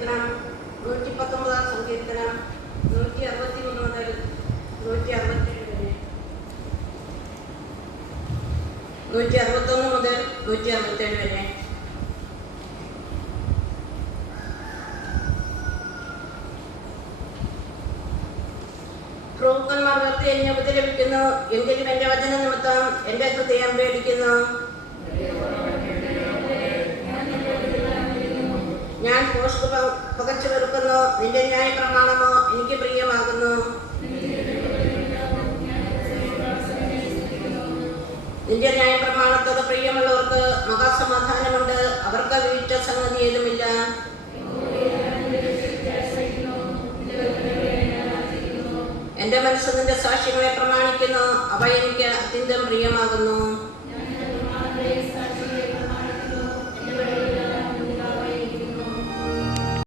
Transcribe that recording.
സങ്കീർത്തനം നൂറ്റി പത്തൊമ്പതാം സങ്കീർത്തനം നൂറ്റി അറുപത്തി മൂന്ന് മുതൽ നൂറ്റി വരെ. നൂറ്റി അറുപത്തൊന്ന് മുതൽ നൂറ്റി അറുപത്തേഴ് വരെ. പ്രഭുക്കന്മാർ വ്യക്തി എന്നെ ഉപദ്രവിക്കുന്നു എങ്കിലും എന്റെ വചന നിമിത്തം എന്റെ ഹൃദയം പേടിക്കുന്നു. ഞാൻ പുകച്ചു വെറുക്കുന്നു നിന്റെ ന്യായ പ്രമാണമോ എനിക്ക് പ്രിയമാകുന്നു. നിന്റെ ന്യായ പ്രമാണത്തോട് പ്രിയമുള്ളവർക്ക് മഹാസമാധാനമുണ്ട്. അവർക്ക് വീഴ്ച സംഗതി എന്റെ മനസ്സ് നിന്റെ സാക്ഷ്യങ്ങളെ പ്രമാണിക്കുന്നു. അവ എനിക്ക് അത്യന്തം പ്രിയമാകുന്നു.